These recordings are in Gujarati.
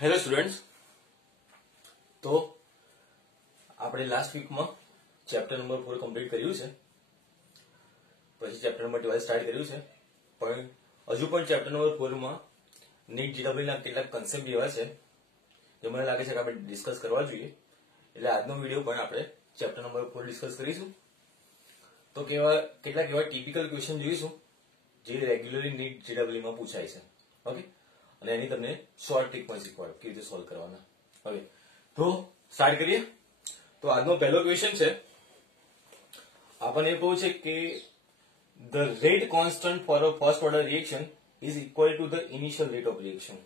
હેલો સ્ટુડન્ટ્સ, તો આપણે લાસ્ટ વીકમાં ચેપ્ટર નંબર 4 કમ્પ્લીટ કર્યું છે, પછી ચેપ્ટર નંબર 12 સ્ટાર્ટ કર્યું છે, પણ હજુ પણ ચેપ્ટર નંબર 4 માં નીટ જીડબલ્યુ ના કેટલાક કન્સેપ્ટ એવા છે જે મને લાગે છે કે આપણે ડિસ્કસ કરવા જોઈએ. એટલે આજનો વિડીયો પણ આપણે ચેપ્ટર નંબર 4 ડિસ્કસ કરીશું. તો કેટલાક એવા ટિપિકલ ક્વેશ્ચન જોઈશું જે રેગ્યુલરલી નીટ જીડબલ્યુ માં પૂછાય છે. ઓકે, અને એની તમને શોર્ટ ટ્રિકમાં શીખવાડો કેવી રીતે સોલ્વ કરવાના. હવે તો સ્ટાર્ટ કરીએ. તો આજનો પહેલો ક્વેશ્ચન છે, આપણને એ કહું છે કે the rate constant for a first order reaction is equal to the initial rate of reaction.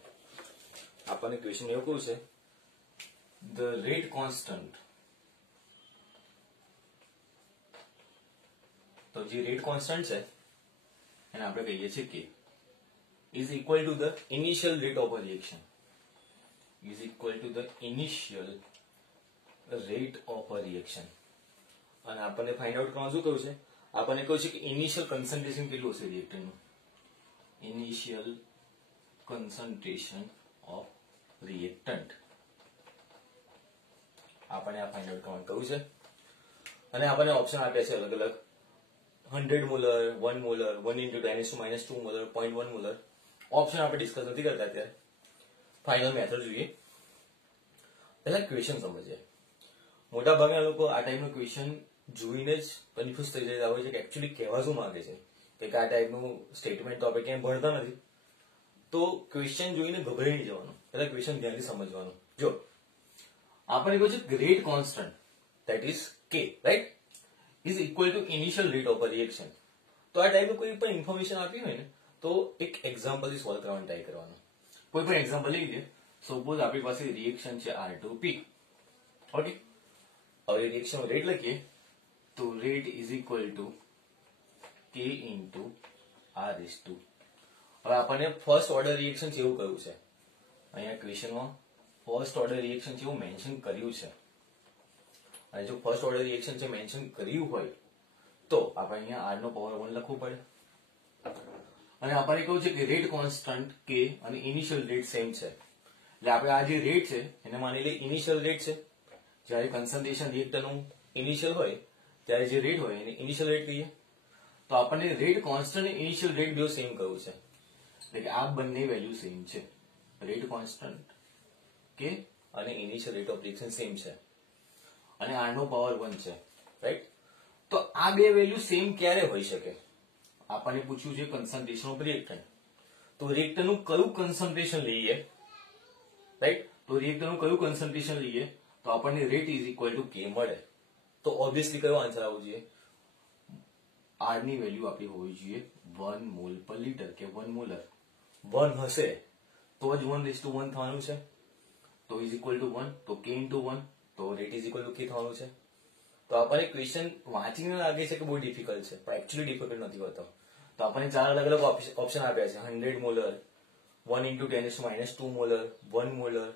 આપણને ક્વેશ્ચન એવું કહું છે, ધ રેટ કોન્સ્ટન્ટ, તો જે રેટ કોન્સ્ટન્ટ છે એને આપણે કહીએ છીએ કે is equal to the initial rate of a reaction, is equal to the initial rate of a reaction. અને આપણને ફાઇન્ડ આઉટ કરવાનું શું કહ્યું છે, આપણને કહ્યું છે કે ઇનિશિયલ કન્સન્ટ્રેશન કેટલું હશે રિએક્ટરનું, ઇનિશિયલ કન્સન્ટ્રેશન ઓફ રિએક્ટન્ટ આપણને આ ફાઇન્ડ આઉટ કરવાનું કહ્યું છે. અને આપણને ઓપ્શન આપ્યા છે અલગ અલગ, 100 molar, 1 molar, 1 into 10 - 2 molar, 0.1 molar. Option આપણે ડિસ્કસ નથી કરતા અત્યારે, ફાઇનલ મેથડ જોઈએ. પહેલા ક્વેશ્ચન સમજીએ. મોટા ભાગના લોકો આ ટાઈપનો ક્વેશ્ચન જોઈને જ કન્ફ્યુઝ થઈ જતા હોય છે કે એકચ્યુઅલી કહેવા શું માંગે છે, કે આ ટાઈપનું સ્ટેટમેન્ટ તો આપણે ક્યાંય ભણતા નથી. તો ક્વેશ્ચન જોઈને ગભરાઈ નહીં જવાનું, પહેલા ક્વેશ્ચન ધ્યાનથી સમજવાનું. જો આપણે કહ્યું છે રેટ કોન્સ્ટન્ટ, ધેટ ઇઝ કે, right, is equal two initial rate of a reaction. તો આ ટાઈપનું કોઈ પણ ઇન્ફોર્મેશન આપી હોય ને તો એક એક્ઝામ્પલ થી સોલ્વ કરવાનું ટ્રાય કરવાનું. કોઈ પણ એક્ઝામ્પલ લઈ લઈએ. સપોઝ આપણી પાસે રિએક્શન છે R2P. ઓકે, હવે રિએક્શન રેટ લખીએ તો rate is equal two K into R(2). હવે આપણને ફર્સ્ટ ઓર્ડર રિએક્શન જેવું કહ્યું છે, અહીંયા ક્વેશ્ચનમાં ફર્સ્ટ ઓર્ડર રિએક્શન જેવું મેન્શન કર્યું છે. અને જો ફર્સ્ટ ઓર્ડર રિએક્શન જે મેન્શન કર્યું હોય તો આપણે અહીંયા R નો પાવર 1 લખવું પડે. અને આપણને કહ્યું છે કે રેટ કોન્સ્ટન્ટ K અને ઇનિશિયલ રેટ સેમ છે. એટલે આપણે આ જે રેટ છે એને માની લઈએ ઇનિશિયલ રેટ છે. જ્યારે કન્સન્ટ્રેશન રિએક્ટરનું ઇનિશિયલ હોય ત્યારે જે રેટ હોય એને ઇનિશિયલ રેટ કહીએ. તો આપણને રેટ કોન્સ્ટન્ટ અને ઇનિશિયલ રેટ બે સેમ કહ્યું છે, એટલે કે આ બંને વેલ્યુ સેમ છે. રેટ કોન્સ્ટન્ટ K અને initial rate of reaction same છે, અને R નો પાવર 1 છે, રાઈટ. તો આ બે વેલ્યુ સેમ ક્યારે હોઈ શકે? આપણને પૂછ્યું છે કન્સન્ટ્રેશન ઓફ રિએક્ટન્ટ. તો રિએક્ટરનું કયું કન્સન્ટ્રેશન લઈએ, રાઈટ, તો રિએક્ટરનું કયું કન્સન્ટ્રેશન લઈએ તો આપણને rate is equal two K મળે. તો ઓબ્વિયસલી કયો આન્સર આવવો જોઈએ? R ની વેલ્યુ આપણી હોવી જોઈએ 1 મોલ પર લીટર કે 1 મોલર. 1 હશે તો જ 1:1 થવાનું છે, તો ઇઝ ઇક્વલ ટુ 1, તો K ઇન્ટુ 1, તો rate is equal two K થવાનું છે. તો આપણને ક્વેશ્ચન વાંચીને લાગે છે કે બહુ ડિફિકલ્ટ છે, પણ એકચ્યુઅલી ડિફિકલ્ટ નથી હોતો. તો આપણને ચાર અલગ અલગ ઓપ્શન આપ્યા છે, 100 મોલર, 1 into 10 - 2 મોલર, 1 મોલર.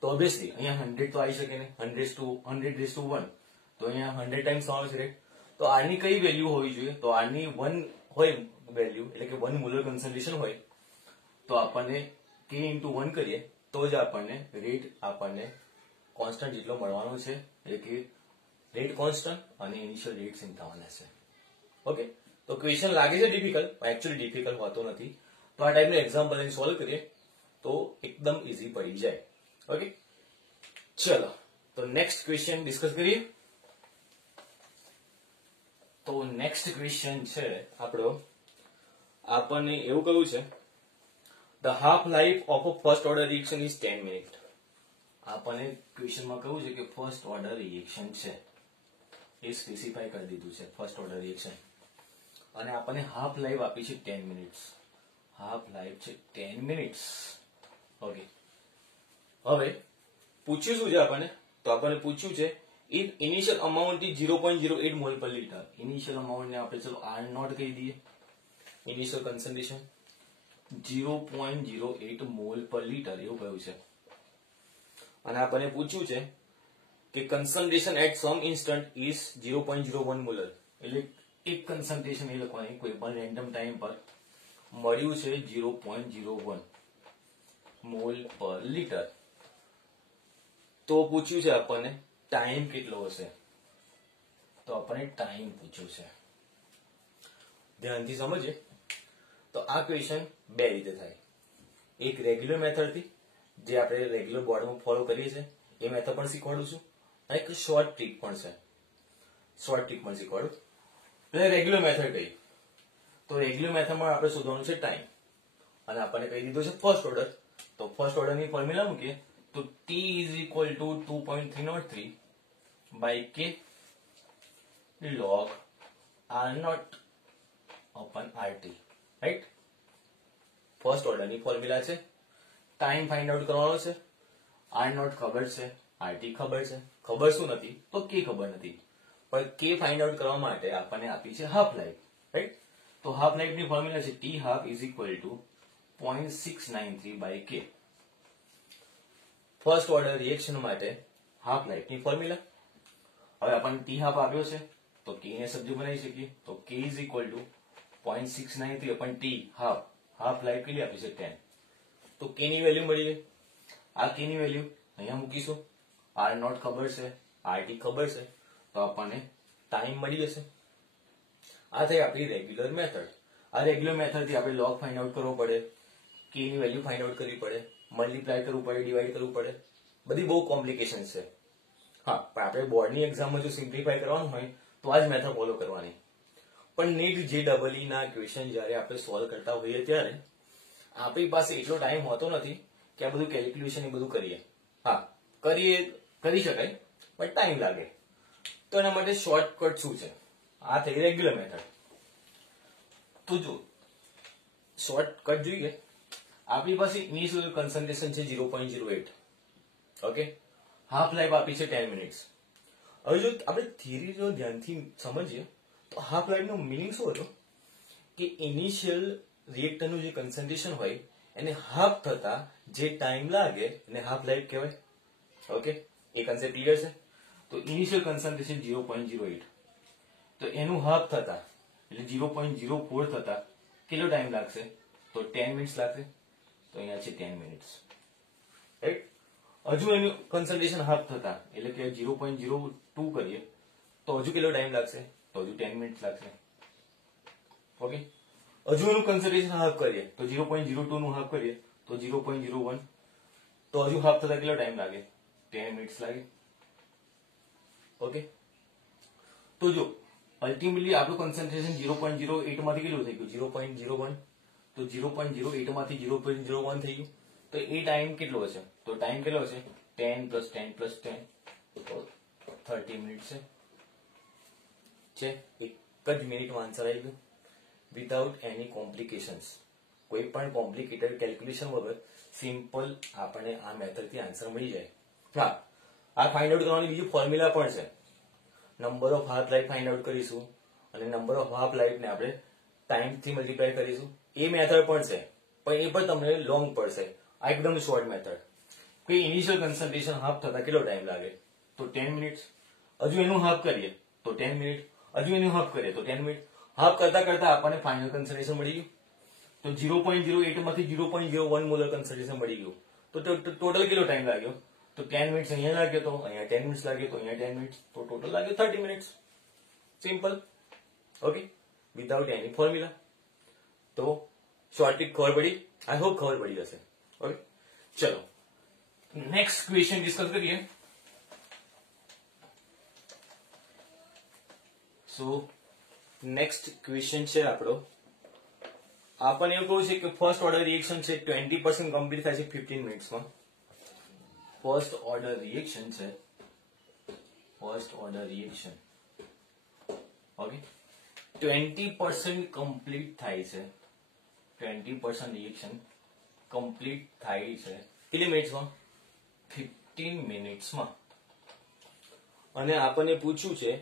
તો ઓબ્વિયસલી અહીંયા 100 તો આવી શકે ને, 100:1, તો અહીંયા 100 ટાઈમ્સ થવાનો છે રેટ. તો R ની કઈ વેલ્યુ હોવી જોઈએ? તો R ની 1 હોય વેલ્યુ, એટલે કે 1 મોલર કન્સન્ટ્રેશન હોય તો આપણને K into 1 કરીએ તો જ આપણને રેટ આપણને કોન્સ્ટન્ટ જેટલો મળવાનો છે, એટલે કે રેટ કોન્સ્ટન્ટ અને ઇનિશિયલ રેટ સેમ થવાના છે. ઓકે, તો ક્વેશ્ચન લાગે છે ડિફિકલ્ટ, પણ એકચ્યુઅલી ડિફિકલ્ટ હોતો નથી. તો આ ટાઈપનો એક્ઝામ્પલ લઈને સોલ્વ કરીએ તો એકદમ ઈઝી પડી જાય. ઓકે, ચલો તો નેક્સ્ટ ક્વેશ્ચન ડિસ્કસ કરીએ. તો નેક્સ્ટ ક્વેશ્ચન છે આપણો, આપણને એવું કહ્યું છે the half life of a first order reaction is 10 minute. આપણને ક્વેશ્ચનમાં કહ્યું છે કે ફર્સ્ટ ઓર્ડર રિએક્શન છે, એ સ્પેસિફાઈ કરી દીધું છે ફર્સ્ટ ઓર્ડર રિએક્શન, અને આપણને હાફ લાઈફ આપી છે 10 મિનિટ્સ. હાફ લાઈફ છે 10 મિનિટ્સ. ઓકે, હવે પૂછ્યું શું છે આપણને? તો આપણને પૂછ્યું છે if initial amount is 0.08 mole per litre. Initial amount ને આપણે ચલો R0 કહી દઈએ. Initial concentration 0.08 mole per litre એવું કહ્યું છે. અને આપણને પૂછ્યું છે કે concentration at some instant is 0.01 molar. એટલે એક કન્સન્ટ્રેશન એ લખવાની કોઈ પણ રેન્ડમ ટાઈમ પર મળ્યું છે 0.01. Mall per litre. તો પૂછ્યું છે આપણને ટાઈમ કેટલો હશે, તો આપણને ટાઈમ પૂછ્યું છે. ધ્યાનથી સમજીએ તો આ ક્વેશ્ચન બે રીતે થાય. એક રેગ્યુલર મેથડથી જે આપણે રેગ્યુલર બોર્ડમાં ફોલો કરીએ છીએ એ મેથડ પણ શીખવાડું છું, અને એક શોર્ટ ટ્રીક પણ છે, શોર્ટ ટ્રીક પણ શીખવાડું. એટલે રેગ્યુલર મેથડ કઈ, તો રેગ્યુલર મેથડમાં આપણે શોધવાનું છે ટાઈમ, અને આપણને કહી દીધું છે ફર્સ્ટ ઓર્ડર. તો ફર્સ્ટ ઓર્ડરની ફોર્મ્યુલા મૂકીએ તો t is equal to 2.303 by k log r naught upon rt, right. First ઓર્ડરની ફોર્મ્યુલા છે, ટાઈમ ફાઇન્ડ આઉટ કરવાનો છે, r naught ખબર છે, rt ખબર છે, ખબર શું નથી તો k ખબર નથી, પણ k ફાઇન્ડ આઉટ કરવા માટે આપણને આપી છે હાફ લાઈફ, રાઈટ. તો હાફ લાઈફની ફોર્મ્યુલા છે t half is equal to 0.693 by k. First order reaction માટે હાફ લાઈફની ફોર્મ્યુલા. હવે આપણને ટી હાફ આપ્યો છે તો કે ને સબ્જેક્ટ બનાવી શકીએ, તો k is equal to 0.693 upon t half. Half life કેટલી આપી છે 10. તો k ની વેલ્યુ મળી ગઈ. આ k ની વેલ્યુ અહીંયા મૂકીશું, r નોટ ખબર છે, rt ખબર છે, તો આપણને ટાઈમ મળી જશે. આ થઈ આપણી રેગ્યુલર મેથડ. આ રેગ્યુલર મેથડ થી આપણે log ફાઇન્ડ આઉટ કરવો પડે, k ની વેલ્યુ ફાઇન્ડ આઉટ કરવી પડે, મલ્ટીપ્લાય કરવું પડે, ડિવાઈડ કરવું પડે, બધી બહુ કોમ્પ્લિકેશન છે. હા, પણ આપણે બોર્ડની એક્ઝામમાં જો સિમ્પ્લિફાય કરવાનું હોય તો આ જ મેથડ ફોલો કરવાની. પણ નીટ JEE ના ક્વેશ્ચન જ્યારે આપણે સોલ્વ કરતા હોઈએ ત્યારે આપણી પાસે એટલો ટાઈમ હોતો નથી કે આ બધું કેલ્ક્યુલેશન એ બધું કરીએ. હા, કરી શકાય, પણ ટાઈમ લાગે. તો એના માટે શોર્ટકટ શું છે? આ થઈ રેગ્યુલર મેથડ. તો જો શોર્ટકટ જોઈએ, આપણી પાસે ઇનિશિયલ કન્સન્ટ્રેશન છે 0.08, ઓકે. હાફ લાઈફ આપી છે 10 મિનિટ્સ. હવે જો આપણે થિયરી જો ધ્યાનથી સમજીએ તો હાફ લાઈફનો મિનિંગ શું હતો કે ઇનિશિયલ રિએક્ટરનું જે કન્સન્ટ્રેશન હોય એને હાફ થતા જે ટાઈમ લાગે એને હાફ લાઈફ કહેવાય, ઓકે. એ કન્સેપ્ટ ક્લિયર છે? તો ઇનિશિયલ કન્સન્ટ્રેશન 0.08, તો એનું હાફ થતા એટલે 0.04 થતા કેટલો ટાઈમ લાગશે? તો 10 મિનિટ્સ લાગશે. તો અહીંયા છે 10 મિનિટ્સ, રાઈટ. હજુ એનું કન્સન્ટ્રેશન હાફ થતા એટલે કે 0.02 કરીએ તો હજુ કેટલો ટાઈમ લાગશે? તો હજુ 10 મિનિટ્સ લાગશે, ઓકે. હજુ એનું કન્સન્ટ્રેશન હાફ કરીએ તો 0.02 નું હાફ કરીએ તો 0.01, તો હજુ હાફ થતા કેટલો ટાઈમ લાગે? 10 મિનિટ્સ લાગે, ઓકે. તો જો અલ્ટિમેટલી આપણું કન્સન્ટ્રેશન 0.08 માંથી કેટલું થઈ ગયું? 0.01. તો 0.08 માંથી 0.01 થઈ ગયું. તો એ ટાઈમ કેટલો હશે? તો ટાઈમ કેટલો હશે? 10 + 10 + 10, તો 30 મિનિટ છે. એક જ મિનિટમાં આન્સર આવી ગયો, વિધાઉટ એની કોમ્પ્લિકેશન્સ. કોઈ પણ કોમ્પ્લિકેટેડ કેલ્ક્યુલેશન વગર સિમ્પલ આપણને આ મેથડથી આન્સર મળી જાય. હા, આ ફાઇન્ડ આઉટ કરવાની બીજી ફોર્મ્યુલા પણ છે. Number of half life find out કરીશું અને નંબર ઓફ હાફ લાઈફને આપણે ટાઈમથી મલ્ટીપ્લાય કરીશું. એ મેથડ પણ છે, પણ એ પણ તમને લોંગ પડશે. આ એકદમ શોર્ટ મેથડ. કોઈ ઇનિશિયલ કન્સન્ટ્રેશન હાફ થતા કેટલો ટાઈમ લાગે? તો 10 મિનિટ્સ. હજુ એનું હાફ કરીએ તો 10 મિનિટ, હજુ એનું હાફ કરીએ તો 10 મિનિટ. હાફ કરતા કરતા આપણને ફાઇનલ કન્સન્ટ્રેશન મળી ગયું. તો 0.08 માંથી 0.01 મોલર કન્સન્ટ્રેશન મળી ગયું. તો ટોટલ કેટલો ટાઈમ લાગ્યો? તો 10 મિનિટ્સ અહીંયા લાગ્યો, તો અહીંયા 10 મિનિટ્સ લાગ્યો, તો અહીંયા 10 મિનિટ્સ, તો ટોટલ લાગ્યો 30 મિનિટ્સ. સિમ્પલ, ઓકે, વિધાઉટ એની ફોર્મ્યુલા. તો શોર્ટ ટ્રીક ખબર પડી? આઈ હોપ ખબર પડી જશે, ઓકે. ચલો નેક્સ્ટ ક્વેશ્ચન ડિસ્કસ કરીએ. સો નેક્સ્ટ ક્વેશ્ચન છે આપણો. આપણને એવું કહ્યું છે કે ફર્સ્ટ ઓર્ડર રિએક્શન છે 20% કમ્પ્લીટ થાય છે 15 મિનિટ્સમાં. ફર્સ્ટ ઓર્ડર રિએક્શન છે, first order reaction, okay, 20% complete થાય છે. 20% રિએક્શન કમ્પ્લીટ થાય છે કેટલી મિનિટ્સમાં? 15 મિનિટ્સમાં. અને આપણને પૂછ્યું છે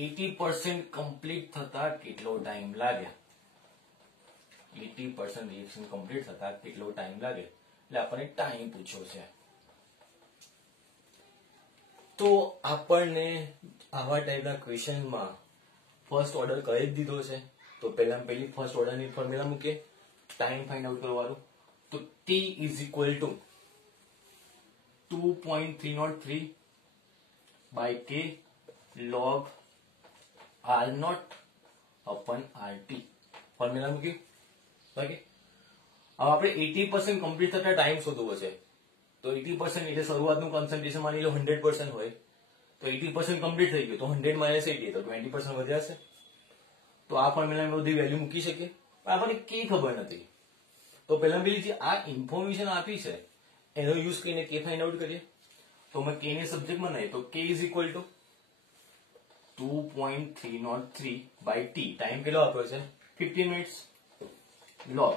80% કમ્પ્લીટ થતા કેટલો ટાઈમ લાગે? 80% રિએક્શન કમ્પ્લીટ થતા કેટલો ટાઈમ લાગે? એટલે આપણને ટાઈમ પૂછ્યો છે. તો આપણને આવા ટાઈપના ક્વેશ્ચનમાં ફર્સ્ટ ઓર્ડર કરી જ દીધો છે. તો પહેલી ફર્સ્ટ ઓર્ડરની ફોર્મ્યુલા મૂકીએ, ટાઈમ ફાઇન્ડ આઉટ કરવાનું. તો t is equal to 2.303 by k log r naught upon rt formula મૂક્યું. ઓકે, હવે આપણે 80% કમ્પ્લીટ થતા ટાઈમ શોધવો છે. તો 80% એટલે શરૂઆતનું કોન્સન્ટ્રેશન માની લો 100% હોય, તો 80% કમ્પ્લીટ થઈ ગયું, તો 100 માઇનસ 80 તો 20% વધ્યા છે. તો આ ફોર્મ્યુલામાં બધી વેલ્યુ મૂકી શકીએ, પણ આપણને કે ખબર નથી. તો પહેલા પેલી જે આ ઇન્ફોર્મેશન આપી છે એનો યુઝ કરીને કે ફાઇન્ડ આઉટ કરીએ. તો મેં કે ને સબ્જેક્ટમાં નહીં, તો કે is equal to 2.303 by t, time કેટલો આપ્યો છે 15 મિનિટ્સ, log.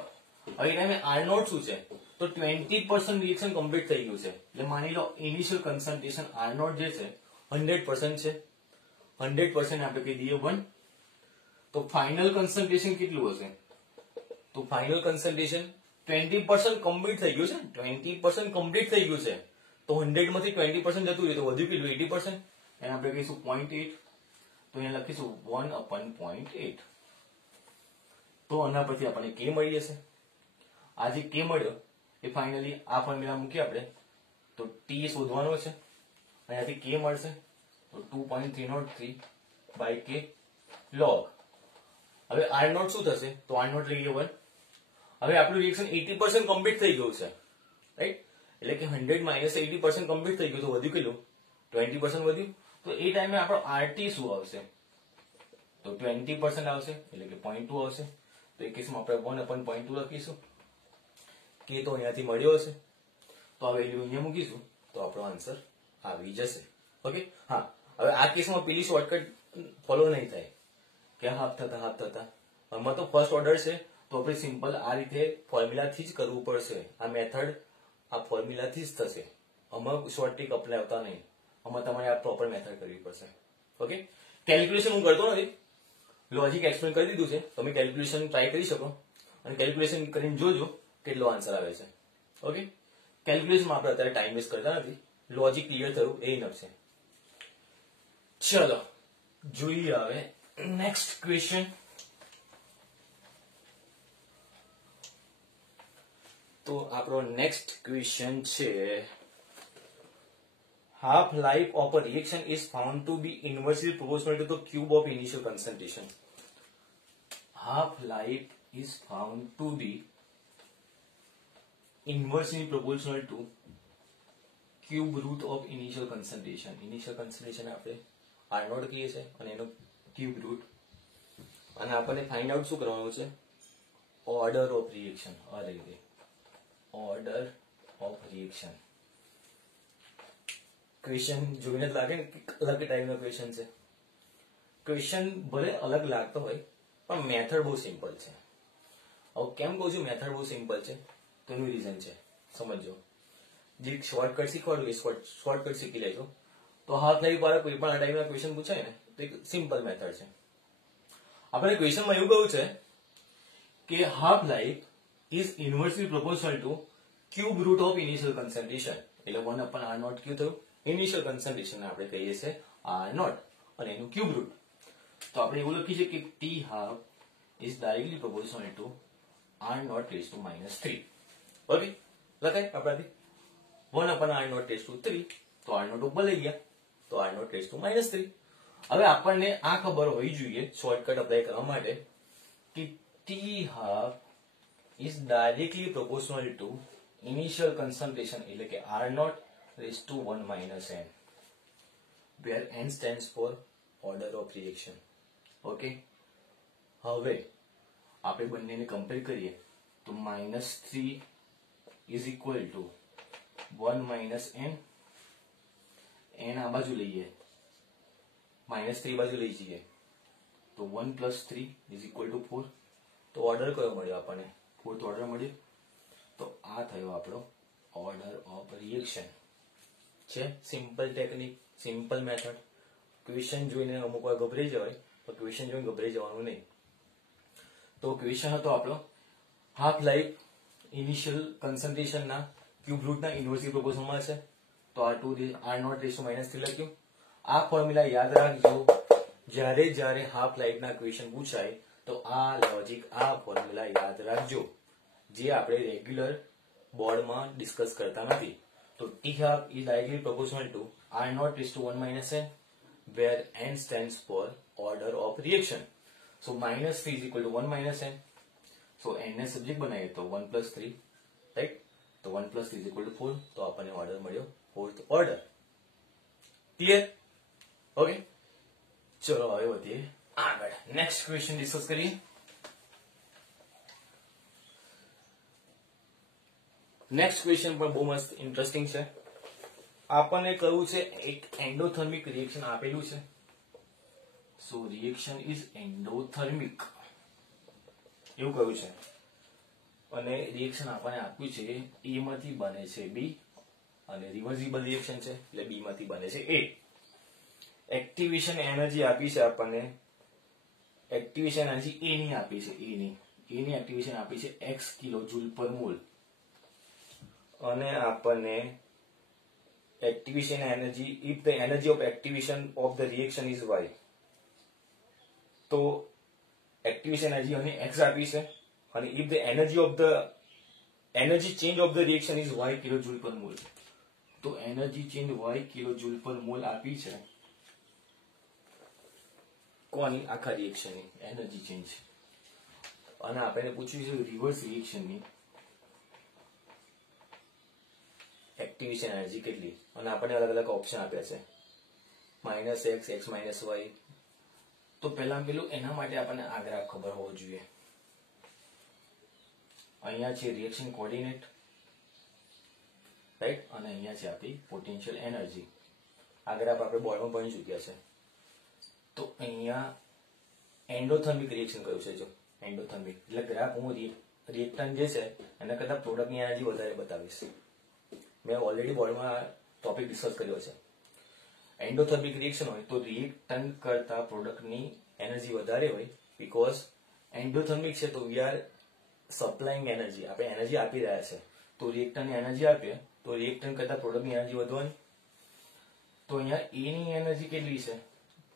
હવે ટાઈમે આર નોટ શું છે, તો 20% રિએક્શન કમ્પ્લીટ થઈ ગયું છે, એટલે માની લો ઇનિશિયલ કન્સન્ટ્રેશન આર નોટ જે છે 100% છે. 100% આપણે કહી દઈએ 1. તો ફાઇનલ કન્સન્ટ્રેશન કેટલું હશે, તો ફાઇનલ કન્સન્ટ્રેશન 20% કમ્પ્લીટ થઈ ગયું છે, 20% કમ્પ્લીટ થઈ ગયું છે, તો 100 માંથી 20% જતું રહ્યું, તો વધ્યું કેટલું 80%, એને આપણે કહીશું 0.8. તો અહીંયા લખીશું 1/0.8. તો આના પરથી આપણને કે મળી જશે. આ જે કે મળ્યો એ ફાઇનલી આ ફોર્મ્યુલા મૂકી આપણે, તો ટી શોધવાનો છે, અહીંયાથી કે મળશે, તો 2.303 બાય કે log. હવે આર નોટ શું થશે, તો આર નોટ લઈએ 1. હવે આપણું રિએક્શન 80% કમ્પ્લીટ થઈ ગયું છે, રાઈટ, એટલે કે 100 માઇનસ 80% કમ્પ્લીટ થઈ ગયું, તો વધ્યું કેટલું 20% વધ્યું. તો એ ટાઈમે આપણો આરટી શું આવશે, તો 20% આવશે, એટલે કે 0.2 આવશે. તો એ કેસમાં આપણે 1/0.2 લખીશું. કે તો અહીંયાથી મળ્યો હશે, તો આ વેલ્યુ અહીંયા મૂકીશું, તો આપણો આન્સર આવી જશે. ઓકે, હા. હવે આ કેસમાં પેલી શોર્ટકટ ફોલો નહીં થાય કે હાફ થતા આમાં તો ફર્સ્ટ ઓર્ડર છે, તો આપણે સિમ્પલ આ રીતે ફોર્મ્યુલાથી જ કરવું પડશે. આ મેથડ આ ફોર્મ્યુલાથી જ થશે, આમાં શોર્ટ ટ્રીક અપનાવતા નહીં, આમાં તમારે આ પ્રોપર મેથડ કરવી પડશે. ઓકે, કેલ્ક્યુલેશન હું કરતો નથી, લોજિક એક્સપ્લેન કરી દીધું છે, તમે કેલ્ક્યુલેશન ટ્રાય કરી શકો અને કેલ્ક્યુલેશન કરીને જોજો કેટલો આન્સર આવે છે. ઓકે, કેલ્ક્યુલેશનમાં આપણે અત્યારે ટાઈમ વેસ્ટ કરતા નથી, લોજિક ક્લિયર થયું એ ઇનફ છે. ચલો જોઈએ હવે નેક્સ્ટ ક્વેશ્ચન. તો આપણો નેક્સ્ટ ક્વેશ્ચન છે, half life of a reaction is found to be inversely proportional to the cube of initial concentration. Half life is found to be inversely proportional to cube root of initial concentration. Initial concentration આપણે R નોટ કહીએ છીએ અને એનો ક્યુબ રૂટ, અને આપણને ફાઇન્ડ આઉટ શું કરવાનું છે, ઓર્ડર ઓફ રિએક્શન. આ રીતે ઓર્ડર ઓફ રિએક્શન. ક્વેશ્ચન જોઈને જ લાગે ને અલગ ટાઈપનો ક્વેશ્ચન છે. ક્વેશ્ચન ભલે અલગ લાગતો હોય પણ મેથડ બહુ સિમ્પલ છે. હવે કેમ કહું છું મેથડ બહુ સિમ્પલ છે, તો એનું રીઝન છે, સમજો. જે શોર્ટકટ શીખવાડું એ શોર્ટકટ શીખી લેજો, તો હાથ લાઈફ વાળા કોઈ પણ આ ટાઈપના ક્વેશ્ચન પૂછાય ને તો એક સિમ્પલ મેથડ છે. આપણે ક્વેશ્ચનમાં એવું કહ્યું છે કે half life is inversely proportional to cube root of initial concentration, એટલે 1/r0 ક્યુ થયું. ઇનિશિયલ કન્સન્ટ્રેશન આપણે કહીએ છીએ r0 અને એનું ક્યુબ રૂટ. તો આપણે એવું લખીએ છીએ કે t half is directly proportional to r0 raised to -3. Okay, લખાય આપણાથી 1/r0 raised to 3, તો r0 ઉપર લઈ ગયા, તો r0 raised to -3. હવે આપણને આ ખબર હોવી જોઈએ શોર્ટકટ અપ્લાય કરવા માટે કે t half is directly proportional to initial concentration, એટલે કે r0 raised to 1 minus n, where n stands for order of reaction. Okay, હવે આપણે બંનેને કમ્પેર કરીએ તો -3 is equal to 1 minus n, n આ બાજુ લઈએ, -3 બાજુ લઈ જઈએ તો 1 plus 3 is equal to 4. તો ઓર્ડર કયો મળ્યો આપણને, ફોર્થ ઓર્ડર મળ્યો. તો આ થયો આપણો ઓર્ડર ઓફ રિએક્શન છે. Simple technique, simple method. Question જોઈને અમુક વાર ગભરાઈ જવાય, તો ક્વેશ્ચન જોઈને ગભરાઈ જવાનું નહીં. તો ક્વેશ્ચન હતો આપણો હાફ લાઈફ ઇનિશિયલ કન્સન્ટ્રેશન ના ક્યુબ રૂટ ના ઇન્વર્સલી પ્રોપોર્શનમાં છે, તો r0 raised to -3 લખ્યું. આ ફોર્મ્યુલા યાદ રાખજો, જ્યારે હાફ લાઈફ ના ક્વેશ્ચન પૂછાય તો આ લોજિક, આ ફોર્મ્યુલા યાદ રાખજો, જે આપણે રેગ્યુલર બોર્ડમાં ડિસ્કસ કરતા નથી. તો t half is directly proportional to r naught raise to 1 minus n, where n stands for order of reaction. So minus 3 is equal to 1 minus n. So n ને સબ્જેક્ટ બનાવીએ તો 1 plus 3, right? તો 1 plus 3 is equal to 4. તો આપણને ઓર્ડર મળ્યો ફોર્થ ઓર્ડર. ક્લિયર? ઓકે, ચલો હવે વધીએ આગળ. નેક્સ્ટ ક્વેશ્ચન ડિસ્કસ કરીએ. નેક્સ્ટ ક્વેશ્ચન પણ બહુ મસ્ત ઇન્ટરેસ્ટિંગ છે. આપણને કહ્યું છે એક એન્ડોથર્મિક રિએક્શન આપેલું છે. સો રિએક્શન ઇઝ એન્ડોથર્મિક એવું કહ્યું છે, અને રિએક્શન આપણને આપ્યું છે એ માંથી બને છે બી, અને રિવર્સિબલ રિએક્શન છે એટલે બી માંથી બને છે એ. એક્ટિવેશન એનર્જી આપી છે આપણને, એક્ટિવેશન એનર્જી એ ની આપી છે, એ ની એક્ટિવેશન આપી છે x કિલો જૂલ પર મોલ, અને આપણને activation energy, if the energy of activation of the reaction is y, તો activation energy અને x આપી છે, અને if the energy change of the reaction is y કિલોજૂલ પર મોલ, તો energy change y કિલોજૂલ પર મોલ આપી છે કોની? આખા રિએક્શન ની એનર્જી ચેન્જ. અને આપણે પૂછ્યું છે રિવર્સ રિએક્શન ની એક્ટિવેશન એનર્જી કેટલી, અને આપણને અલગ અલગ ઓપ્શન આપ્યા છે -x, x - y. તો પહેલા પેલું એના માટે આપણને આ ગ્રાફ ખબર હોવો જોઈએ. અહીંયા છે રિએક્શન કોઓર્ડિનેટ, રાઈટ, અને અહીંયા છે આપણી પોટેન્શિયલ એનર્જી. આ ગ્રાફ આપણે બોર્ડમાં ભણી ચૂક્યા છે. તો અહીંયા એન્ડોથર્મિક રિએક્શન કયું છે? જો એન્ડોથર્મિક એટલે ગ્રાફ હું રિએક્ટન્ટ જે છે એના કરતા પ્રોડક્ટની એનર્જી વધારે બતાવીશ. મેં ઓલરેડી બોર્ડમાં ટોપિક ડિસ્કસ કર્યો છે. એન્ડોથર્મિક રિએક્શન હોય તો રિએક્ટન્ટ કરતા પ્રોડક્ટની એનર્જી વધારે હોય, બીકોઝ એન્ડોથર્મિક છે તો વી આર સપ્લાયિંગ એનર્જી, આપણે એનર્જી આપી રહ્યા છે. તો રિએક્ટન્ટને એનર્જી આપીએ તો રિએક્ટન્ટ કરતા પ્રોડક્ટની એનર્જી વધવાની. તો અહીંયા એ ની એનર્જી કેટલી છે?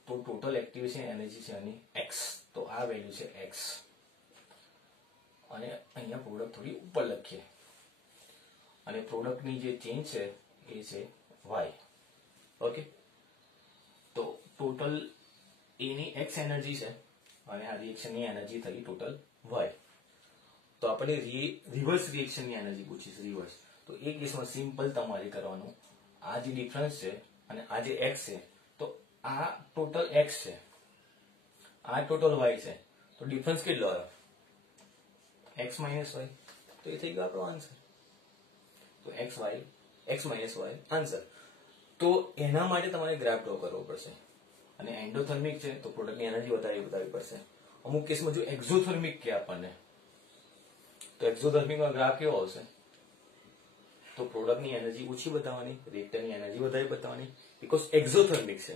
તો ટોટલ એક્ટિવેશન એનર્જી છે આની x, તો આ વેલ્યુ છે x, અને અહીંયા પ્રોડક્ટ થોડી ઉપર લખીએ, અને પ્રોડક્ટની જે ચેન્જ છે એ છે y. ઓકે, તો ટોટલ એ ની x એનર્જી છે, અને આ રિએક્શનની એનર્જી થઈ ટોટલ y. તો આપણે રિવર્સ રિએક્શનની એનર્જી પૂછી છે, રિવર્સ. તો એ કેસમાં સિમ્પલ તમારે કરવાનું, આ જે ડિફરન્સ છે અને આ જે x છે, તો આ ટોટલ x છે, આ ટોટલ y છે, તો ડિફરન્સ કેટલો આવ્યો? x - y. તો એ થઈ ગયો આપણો આન્સર. તો x - y આન્સર. તો એના માટે તમારે ગ્રાફ ડ્રો કરવો પડશે, અને એન્ડોથર્મિક છે તો પ્રોડક્ટની એનર્જી વધારે બતાવવી પડશે. અમુક કેસમાં જો એક્ઝોથર્મિક કે આપણને, તો એક્ઝોથર્મિકનો ગ્રાફ કેવો આવશે? તો પ્રોડક્ટની એનર્જી ઓછી બતાવવાની, રિએક્ટરની એનર્જી વધારે બતાવવાની, બીકોઝ એક્ઝોથર્મિક છે.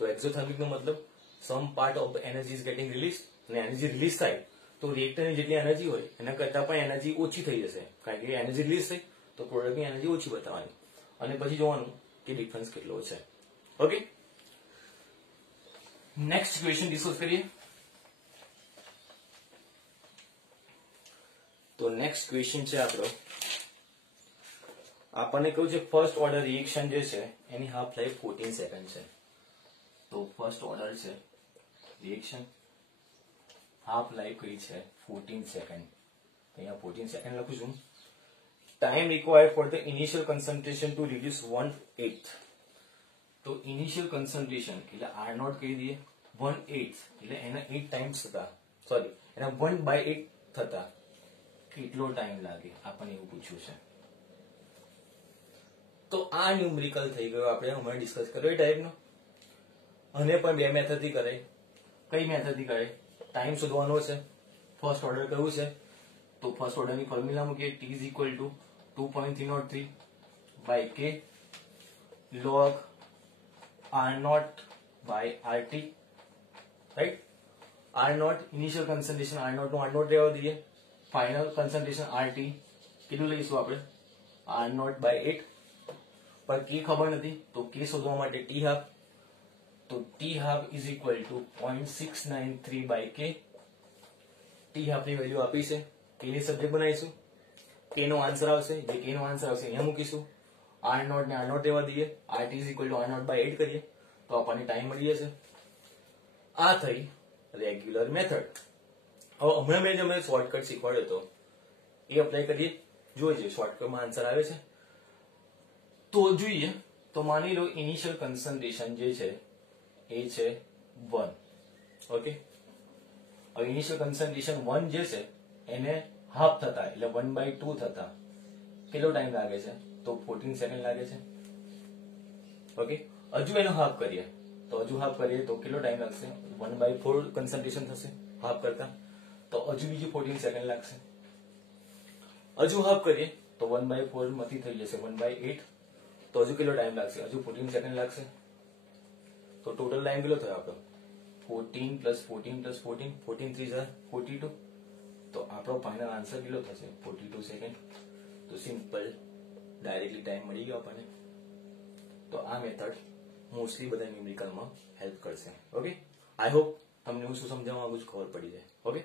તો એક્ઝોથર્મિક નો મતલબ some part of the energy is getting release, અને એનર્જી રિલીઝ થાય તો રિએક્ટરની જેટલી એનર્જી હોય એના કરતા પણ એનર્જી ઓછી થઈ જશે, કારણ કે એનર્જી રિલીઝ થઈ તો પ્રોડક્ટની એનર્જી ઓછી બતાવવાની, અને પછી જોવાનું કે ડિફરન્સ કેટલો છે. ઓકે, નેક્સ્ટ ક્વેશ્ચન ડિસ્કસ કરીએ. તો નેક્સ્ટ ક્વેશ્ચન છે આપણો, આપણને કહ્યું છે ફર્સ્ટ ઓર્ડર રિએક્શન જે છે એની હાફ લાઈફ 14 સેકન્ડ છે. તો ફર્સ્ટ ઓર્ડર છે રિએક્શન, હાફ લાઈફ કઈ છે 14 સેકન્ડ. અહીંયા 14 સેકન્ડ લખું છું. Time required for the initial concentration to reduce 1/8. તો ઇનિશિયલ કન્સન્ટ્રેશન એટલે R0 કહી દઈએ, 1/8 એટલે એના 8 ટાઈમ્સ થતા, સોરી એના 1/8 થતા કેટલો ટાઈમ લાગે આપણને એવું પૂછ્યું છે. તો આ ન્યુમેરિકલ થઈ ગયો, આપણે હમણાં ડિસ્કસ કર્યો એ ટાઈપનો. અને પણ બે મેથડ થી કરાય. કઈ મેથડ થી કરાય? ટાઈમ શોધવાનો છે, ફર્સ્ટ ઓર્ડર કયું છે, તો ફર્સ્ટ ઓર્ડર ની ફોર્મ્યુલા મૂકીએ, t is equal to 2.303 by k log r0 by rt, right? r0 initial concentration, r0 નું r0 રહેવા દઈએ, ફાઇનલ કન્સન્ટ્રેશન rt કેટલું લઈશું આપણે? r0 by 8. પર k ખબર નથી તો k શોધવા માટે t half, તો t half is equal to 0.693 by k. t half ની વેલ્યુ આપી છે, k ની સબ્જેક્ટ બનાવીશું, કે નો આન્સર આવશે, જે કે નો આન્સર આવશે અહીંયા મૂકીશું, R0 ને R0 દેવા દઈએ, RT is equal to R0/8 કરીએ તો આપણને ટાઈમ મળી જશે. આ થઈ રેગ્યુલર મેથડ. હવે હમણાં મેં તમને શોર્ટકટ શીખવાડ્યો હતો એ અપ્લાય કરીએ, જોઈએ શોર્ટકટમાં આન્સર આવે છે તો જોઈએ. તો માની લો ઇનિશિયલ કન્સન્ટ્રેશન જે છે એ છે 1. ઓકે, હવે ઇનિશિયલ કન્સન્ટ્રેશન 1 જે છે એને હાફ થતા એટલે 1/2 થતા કેટલો ટાઈમ લાગે છે? તો 14 સેકન્ડ લાગે છે. ઓકે, હજુ એનો હાફ કરીએ તો કેટલો ટાઈમ લાગશે? 1/4 કન્સન્ટ્રેશન થશે હાફ કરતા, તો હજુ બીજું 14 સેકન્ડ લાગશે. હજુ હાફ કરીએ તો 1/4 માંથી થઈ જશે 1/8, તો હજુ કેટલો ટાઈમ લાગશે? હજુ 14 સેકન્ડ લાગશે. તો ટોટલ ટાઈમ કેટલો થયો આપણો? 14 + 14 + 14, 14 × 3 = 42. તો આપણો ફાઇનલ આન્સર કેટલો થશે? 42 સેકન્ડ. તો સિમ્પલ ડાયરેક્ટલી ટાઈમ મળી ગયો આપણને. તો આ મેથડ મોસ્ટલી બધા ન્યુમેરિકલમાં હેલ્પ કરશે. ઓકે, આઈ હોપ તમને હું શું સમજાવવા માંગુ છું ખબર પડી જાય. ઓકે.